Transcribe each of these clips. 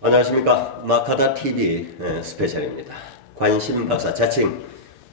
안녕하십니까. 마카다 TV 스페셜입니다. 관심 박사 자칭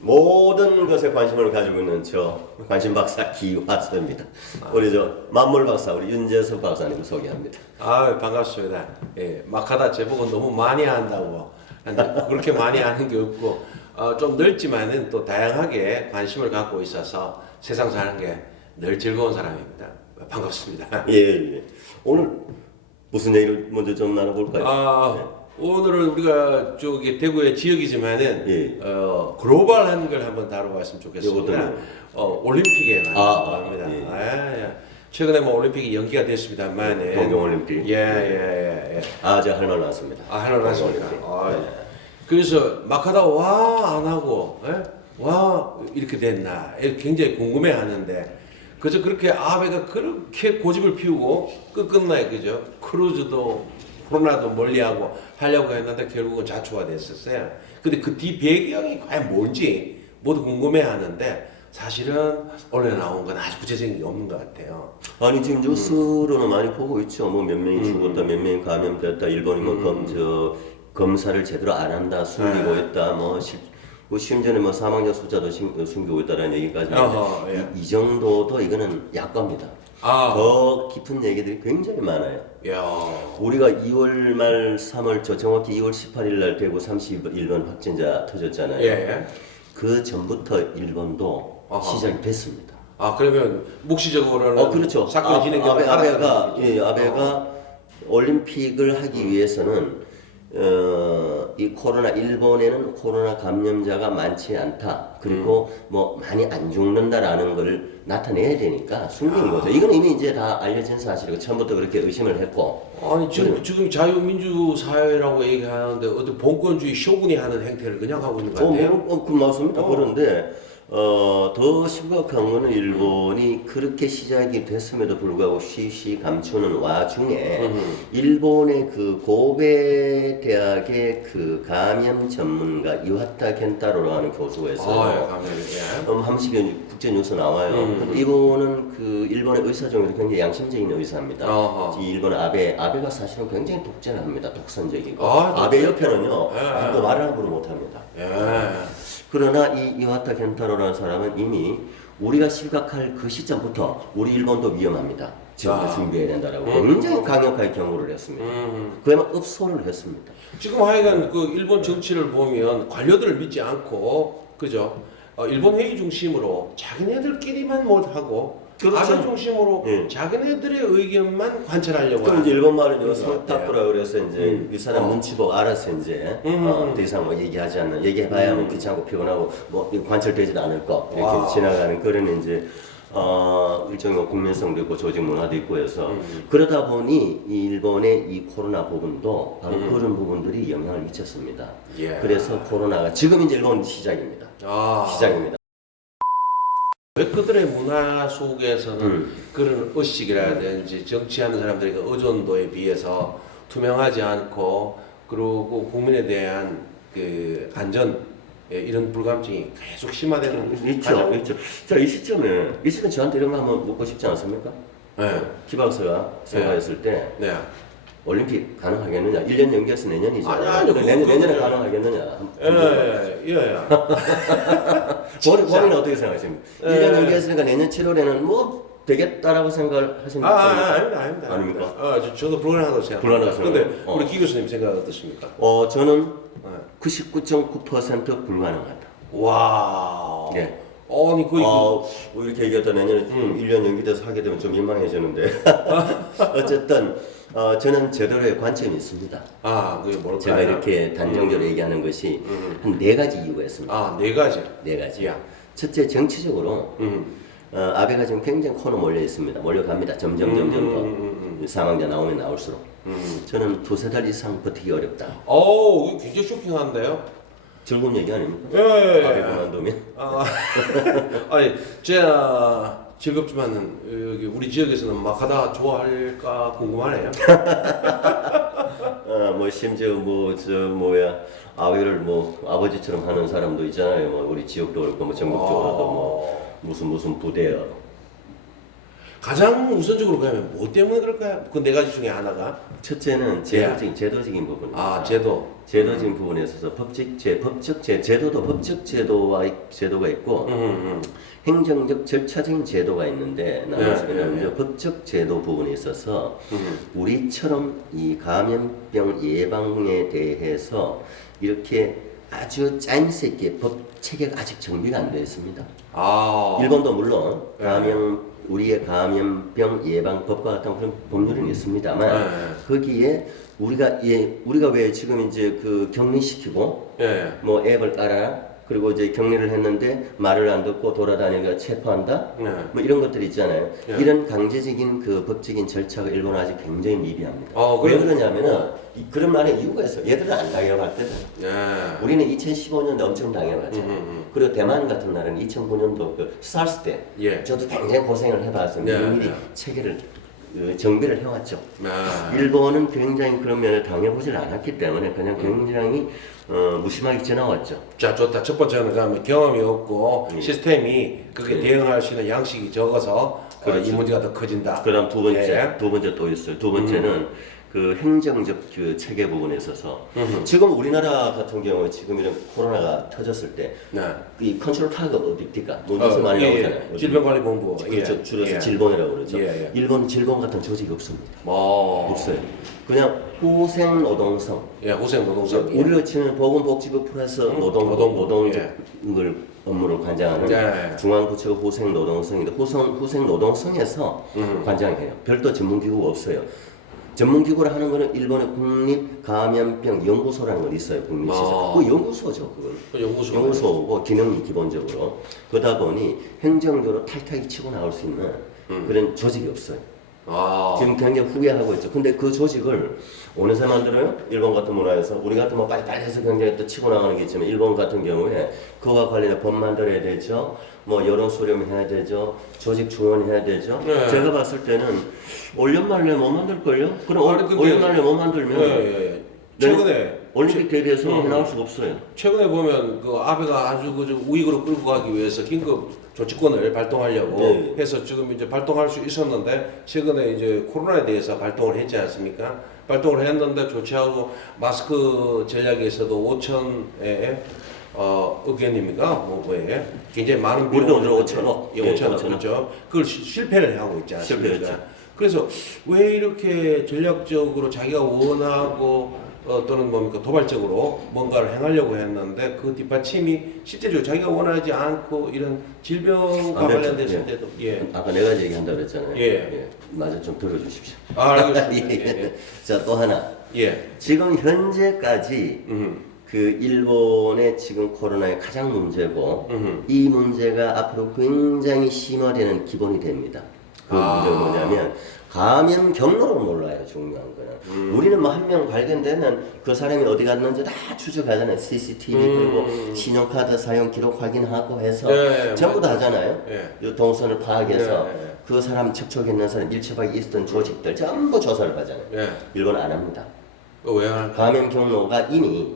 모든 것에 관심을 가지고 있는 저 관심 박사 기화서입니다. 우리 저 만물 박사 우리 윤재석 박사님 소개합니다. 아, 반갑습니다. 예, 마카다 제목은 너무 많이 한다고. 근데 그렇게 많이 하는 게 없고 좀 넓지만은 또 다양하게 관심을 갖고 있어서 세상 사는 게 늘 즐거운 사람입니다. 반갑습니다. 예. 오늘 무슨 얘기를 먼저 좀 나눠볼까요? 오늘은 우리가 저기 대구의 지역이지만은 예. 글로벌한 걸 한번 다뤄봤으면 좋겠습니다. 요것들은? 올림픽에 관해서 합니다. 예. 최근에 뭐 올림픽이 연기가 됐습니다만 동경올림픽. 예. 저 할 말 나왔습니다. 할 말 나왔습니까? 동경올림픽. 그래서 마카다 와 안 하고 와 이렇게 됐나 굉장히 궁금해하는데 그저 그렇게 아베가 그렇게 고집을 피우고 끝나요, 그죠? 크루즈도 코로나도 멀리하고 하려고 했는데 결국은 자초화됐었어요. 근데 그 뒤 배경이 과연 뭔지 모두 궁금해하는데 사실은 오늘 나온 건 아주 구체적인 게 없는 것 같아요. 아니 지금 뉴스로는 많이 보고 있죠. 뭐 몇 명이 죽었다, 몇 명이 감염됐다, 일본이 뭐 검사를 제대로 안 한다, 숨기고 있다, 심지어는 뭐 사망자 숫자도 숨기고 있다라는 얘기까지 하는데 이 정도도 이거는 약과입니다. 더 깊은 얘기들이 굉장히 많아요. 우리가 2월 말 3월 정확히 2월 18일 날 대구 31번 확진자 터졌잖아요. 그 전부터 일본도 시작이 됐습니다. 그러면 묵시적으로는 그렇죠. 사건이 진행되고 아베가 올림픽을 하기 위해서는 이 일본에는 코로나 감염자가 많지 않다. 그리고 뭐 많이 안 죽는다라는 걸 나타내야 되니까 숨긴 거죠. 이건 이미 이제 다 알려진 사실이고 처음부터 그렇게 의심을 했고. 아니 지금 자유민주 사회라고 얘기하는데 어떤 봉건주의 쇼군이 하는 행태를 그냥 하고 있는 거 같아요. 그 맞습니다. 그런데 더 심각한 거는 일본이 그렇게 시작이 됐음에도 불구하고 쉬쉬 감추는 와중에 일본의 그 고베 대학의 그 감염 전문가 이와타 켄타로라고 하는 교수가 있어요. 한식의 국제 뉴스 나와요. 이분은 그 일본의 의사 중에서 굉장히 양심적인 의사입니다. 일본 아베가 사실은 굉장히 독재합니다. 독선적이고. 아베 옆에는요, 또 말을 함부로 못합니다. 그러나 이 이와타 켄타로라는 사람은 이미 우리가 시각할 그 시점부터 우리 일본도 위험합니다. 지금부터 준비해야 된다라고 굉장히 강력하게 경고를 했습니다. 그야말로 읍소를 했습니다. 지금 하여간 그 일본 정치를 보면 관료들을 믿지 않고 그죠? 일본 회의 중심으로 자기네들끼리만 하고 아베 중심으로 자기네들의 의견만 관철하려고 그럼 이제 일본 말은 소타쿠라 그래서 이제 이 사람 눈치 보고 알아서 이제 더 이상 뭐 얘기해봐야 뭐 귀찮고 피곤하고 뭐 관철되지도 않을 거 이렇게 지나가는 그런 이제 일종의 국민성도 있고 조직 문화도 있고 해서 그러다 보니 이 일본의 이 코로나 부분도 바로 그런 부분들이 영향을 미쳤습니다. 그래서 코로나가 지금 이제 일본 시작입니다. 시작입니다. 왜 그들의 문화 속에서는 그런 의식이라든지 정치하는 사람들의 그 의존도에 비해서 투명하지 않고 그리고 국민에 대한 그 안전 이런 불감증이 계속 심화되는 있죠. 자, 이 시점에 저한테 이런 거 한번 묻고 싶지 않습니까? 기박사가 생각했을 때 올림픽 가능하겠느냐? 1년 연기해서 내년이죠. 내년에 가능하겠느냐? 본인은 어떻게 생각하십니까? 1년 연기했으니까 내년 7월에는 뭐 되겠다라고 생각을 하십니까? 아닙니다. 저도 불가능하다고 생각합니다. 그런데 우리 기 교수님 생각 어떻습니까? 저는 99.9% 불가능하다. 와. 아니 거의 이렇게 얘기하다 내년에 1년 연기돼서 하게 되면 좀 민망해지는데 어쨌든 저는 제대로의 관점이 있습니다. 그게 뭘까요? 제가 이렇게 단정적으로 얘기하는 것이 한 4가지 이유가 있습니다. 4가지? 4가지. 첫째, 정치적으로 아베가 지금 굉장히 코너 몰려 있습니다. 몰려갑니다. 점점 더 사망자 나오면 나올수록 저는 2-3달 이상 버티기 어렵다. 이거 굉장히 쇼킹한데요? 즐거운 얘기 아닙니까? 아베 그만두면. 아니 제가 즐겁지만은 여기 우리 지역에서는 마카다 좋아할까 궁금하네요. 심지어 아베를 아버지처럼 하는 사람도 있잖아요. 우리 지역도 그렇고 전국적으로도 무슨 부대요. 가장 우선적으로 그러면 뭐 때문에 그럴까요? 그 네 가지 중에 하나가 첫째는 제도적인 부분입니다. 아 제도. 제도적인 부분에 있어서 제도도 법적 제도가 있고 행정적 절차적인 제도가 있는데 나머지는 예. 법적 제도 부분에 있어서 우리처럼 이 감염병 예방에 대해서 이렇게 아주 짜임새 있게 법 체계가 아직 정비가 안 되어 있습니다. 아. 일본도 물론 예. 우리의 감염병 예방법과 같은 그런 법률은 있습니다만 예. 거기에 우리가 왜 지금 이제 그 격리시키고 예. 뭐 앱을 깔아라 그리고 이제 격리를 했는데 말을 안 듣고 돌아다니니까 체포한다 예. 뭐 이런 것들 있잖아요. 예. 이런 강제적인 그 법적인 절차가 일본은 아직 굉장히 미비합니다. 왜 그럼- 그러냐면은 그런 말에 이유가 있어. 얘들은 안 당해봤거든. 예. 우리는 2015년도 엄청 당해봤잖아요. 그리고 대만 같은 나라는 2009년도 그 사르스 때 예. 저도 굉장히 고생을 해봤어요. 네, 미리 네. 체계를 정비를 해왔죠. 아. 일본은 굉장히 그런 면을 당해보질 않았기 때문에 그냥 굉장히 무심하게 지나왔죠. 자 좋다. 첫 번째는 그러면 경험이 없고 시스템이 그게 네. 대응할 수 있는 양식이 적어서 이 그렇죠. 문제가 더 커진다. 그다음 두 예. 번째 또 있어요. 두 번째는 그 행정적 그 체계 부분에 있어서 지금 우리나라 같은 경우에 지금 이런 코로나가 터졌을 때 네. 이 컨트롤 타워가 어디입니까? 문제에서 많이 나오잖아요. 어디? 질병관리본부. 그렇죠. 줄여서 예. 질본이라고 그러죠. 예, 예. 일본 질본 같은 조직이 없습니다. 뭐. 없어요. 그냥 후생노동성. 예, 후생노동성. 우리로 치면 보건복지부 플러스 노동을 업무를 관장하는 예. 중앙부처가 후생노동성인데 후생노동성에서 관장해요. 별도 전문기구가 없어요. 전문기구를 하는 거는 일본의 국립감염병 연구소라는 건 있어요. 국립시설. 아. 그 연구소죠. 그건. 그 연구소. 연구소고 기능이 기본적으로. 그러다 보니 행정적으로 탈탈이 치고 나올 수 있는 그런 조직이 없어요. 아. 지금 굉장히 후회하고 있죠. 근데 그 조직을 어느새 만들어요? 일본 같은 문화에서 우리 같은 뭐 빨리빨리 해서 굉장히 또 치고 나가는 게 있지만 일본 같은 경우에 그와 관련해 법 만들어야 되죠. 뭐 여론 수렴 해야 되죠. 조직 조언해야 되죠. 네. 제가 봤을 때는 올 연말 내에 못 만들걸요? 그럼 아니, 근데- 올 연말 내에 못 만들면 예. 최근에 올림픽 대비해서 해나올 수가 없어요. 최근에 보면 그 아베가 아주 그 우익으로 끌고 가기 위해서 긴급 조치권을 발동하려고 네. 해서 지금 이제 발동할 수 있었는데 최근에 이제 코로나에 대해서 발동을 했지 않습니까? 발동을 했는데 조치하고 마스크 전략에서도 5천의 의견입니까? 뭐에 굉장히 많은 우리도 비용을 5천억. 예, 5천억 그렇죠. 그걸 실패를 하고 있지 않습니까? 실패했죠. 그래서 왜 이렇게 전략적으로 자기가 원하고 또는 뭡니까 도발적으로 뭔가를 행하려고 했는데 그 뒷받침이 실제적으로 자기가 원하지 않고 이런 질병과 관련됐을 때도 아까 네 가지 얘기한다고 그랬잖아요. 예. 맞아, 좀 들어주십시오. 알겠습니다. 예. 자, 또 하나. 예. 지금 현재까지 그 일본의 지금 코로나의 가장 문제고 이 문제가 앞으로 굉장히 심화되는 기본이 됩니다. 그 문제가 뭐냐면 감염 경로를 몰라요. 중요한 거는 우리는 뭐 한 명 발견되면 그 사람이 어디 갔는지 다 추적하잖아요. CCTV 그리고 신용카드 사용 기록 확인하고 해서 네, 전부 다 맞죠. 하잖아요. 예. 이 동선을 파악해서 네. 그 사람 접촉했는 사람 밀접하게 있었던 조직들 전부 조사를 하잖아요. 예. 일본 안 합니다. 왜 할까? 감염 경로가 이미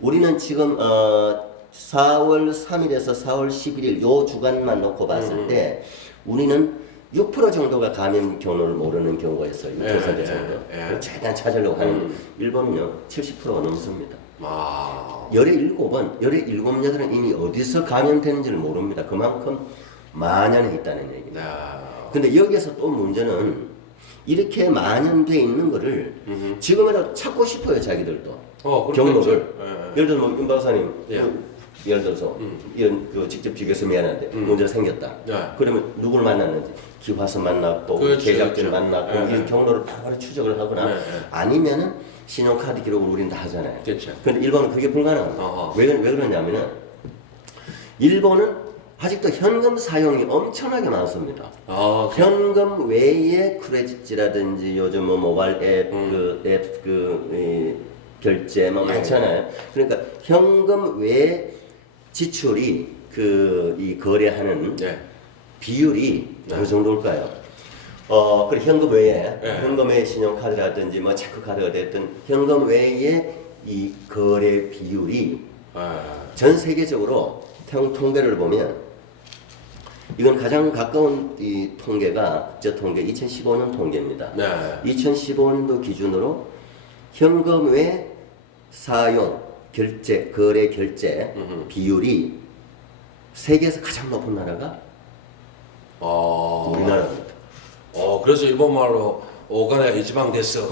우리는 지금 4월 3일에서 4월 11일 요 주간만 놓고 봤을 때 우리는 6% 정도가 감염 경로를 모르는 경우가 있어요. 6% 예, 정도. 예. 최대한 찾으려고 하는데 일본은요 70%가 넘습니다. 아. 열의 7여덟은 이미 어디서 감염되는지를 모릅니다. 그만큼 만연해 있다는 얘기입니다. 야. 근데 여기에서 또 문제는 이렇게 만연돼 있는 거를 지금이라도 찾고 싶어요, 자기들도. 그렇겠죠. 경로를. 예. 예를 들어, 임 박사님, 예. 예를 들어서, 이런, 직접 비교해서 미안한데, 문제가 생겼다. 예. 그러면 누굴 만났는지, 기화서 만났고, 그렇죠, 제작진 그렇죠. 만났고, 예. 이런 경로를 바로 추적을 하거나, 예. 아니면은, 신용카드 기록을 우리는 다 하잖아요. 그렇죠. 근데 일본은 그게 불가능합니다. 어허. 왜 그러냐면은, 일본은 아직도 현금 사용이 엄청나게 많습니다. 아, 현금 외에 크레딧이라든지 요즘 뭐 모바일 앱, 결제 뭐 많잖아요. 그러니까 현금 외 지출이 이 거래하는 네. 비율이 네. 어느 정도일까요? 그리고 현금 외에, 네. 현금 외에 신용카드라든지 뭐 체크카드가 됐든 현금 외에 이 거래 비율이 아. 전 세계적으로 통계를 보면 이건 가장 가까운 이 통계가 국제 통계 2015년 통계입니다. 네. 2015년도 기준으로 현금 외 사용 결제 거래 결제 비율이 세계에서 가장 높은 나라가 우리나라입니다. 그래서 일본 말로 오가네가 이지방 됐어.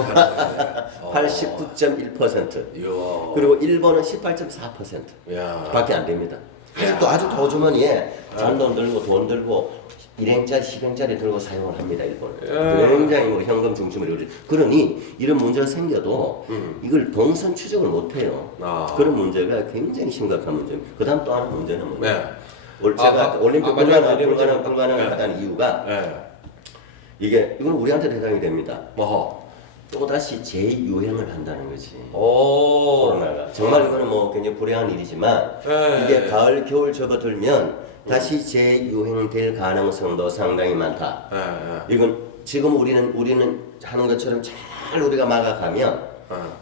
89.1%. 이야. 그리고 일본은 18.4% 야. 밖에 안 됩니다. 아직도 아주 도주머니에 잔돈 들고 돈 들고 일행짜리, 십행짜리 들고 사용을 합니다, 일본은. 굉장히 뭐 현금 중심으로 이루어져. 그러니 이런 문제가 생겨도 이걸 동선 추적을 못해요. 그런 문제가 굉장히 심각한 문제입니다. 그 다음 또 하나 문제는 뭐냐. 네. 제가 올림픽 맞아요. 불가능하다는 이유가 네. 이건 우리한테 대상이 됩니다. 뭐허. 또다시 재유행을 한다는 거지. 오. 코로나가. 정말 이거는 뭐 굉장히 불행한 일이지만 이게 가을, 겨울 접어들면 다시 재유행될 가능성도 상당히 많다. 이건 지금 우리는 하는 것처럼 잘 우리가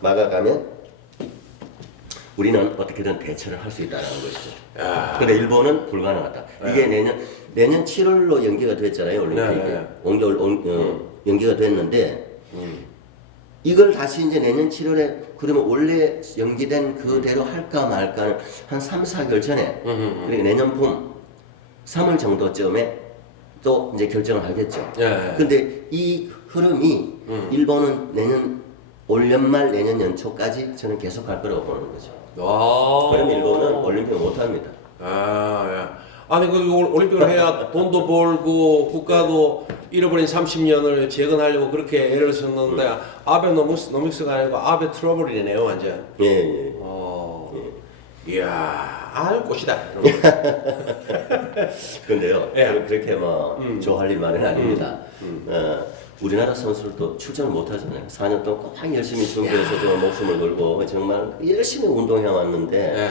막아가면 우리는 어떻게든 대처를 할 수 있다는 거죠. 근데 일본은 불가능하다. 이게 내년 7월로 연기가 됐잖아요, 올림픽이. 연기가 됐는데 이걸 다시 이제 내년 7월에 그러면 원래 연기된 그대로 할까 말까는 한 3, 4개월 전에 그러니까 내년 봄 3월 정도쯤에 또 이제 결정을 하겠죠. 근데 이 흐름이 일본은 내년 올 연말 내년 연초까지 저는 계속 갈 거라고 보는 거죠. 그럼 일본은 올림픽 못 합니다. 아니 그 올림픽을 해야 돈도 벌고 국가도 잃어버린 30년을 재건하려고 그렇게 애를 썼는데 아베 노믹스가 아니고 아베 트러블이네요 완전. 예. 이야 아주 꽃이다. 근데요, 예. 그렇게 뭐 좋아할 일만은 아닙니다. 우리나라 선수들도 출전을 못 하잖아요. 4년 동안 꼭 열심히 준비해서 좀 목숨을 걸고 정말 열심히 운동해 왔는데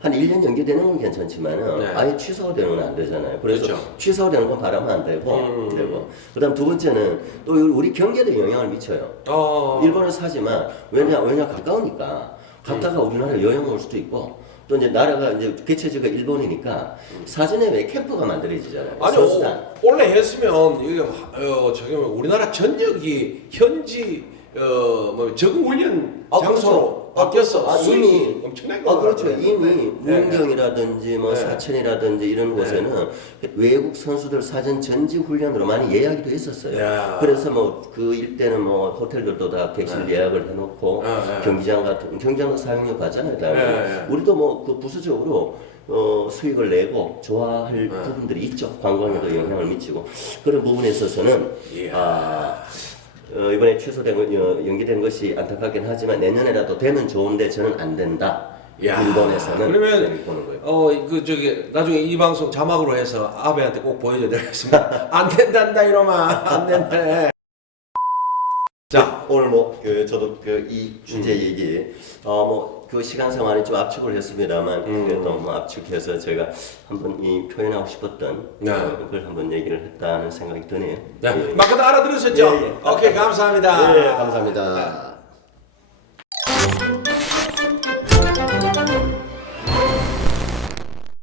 한 1년 연기되는 건 괜찮지만은 아예 취소되는 건 안 되잖아요. 그래서 그렇죠. 취소되는 건 바라면 안 되고 그다음 두 번째는 또 우리 경기에도 영향을 미쳐요. 일본은 사지만 왜냐 가까우니까 갔다가 우리나라 여행 올 수도 있고 또 이제 나라가 이제 개최지가 일본이니까 사전에 왜 캠프가 만들어지잖아요. 아니 원래 했으면 이게 저기 우리나라 전역이 현지 적응 훈련 장소로 바뀌었어. 이미 엄청나게 그렇죠. 이미 문경이라든지 뭐 사천이라든지 이런 곳에는 외국 선수들 사전 전지 훈련으로 많이 예약이 돼 있었어요. 그래서 뭐 그 일대는 뭐 호텔들도 다 객실 예약을 해놓고 경기장도 사용료 가잖아요. 우리도 뭐 그 부수적으로 수익을 내고 좋아할 부분들이 있죠. 관광에도 영향을 미치고 그런 부분에 있어서는 이번에 연기된 것이 안타깝긴 하지만 내년에라도 되면 좋은데 저는 안 된다. 일본에서는 그러면 보는 거예요. 그 저기 나중에 이 방송 자막으로 해서 아베한테 꼭 보여줘야 되겠습니다. 안 된단다 이놈아 안 된다. 자 오늘 저도 이 주제 얘기 그 시간상 안에 좀 압축을 했습니다만 그래도 압축해서 제가 한번 이 표현하고 싶었던 그걸 한번 얘기를 했다는 생각이 드네요. 막가다 알아들으셨죠? 오케이 감사합니다. 네 감사합니다.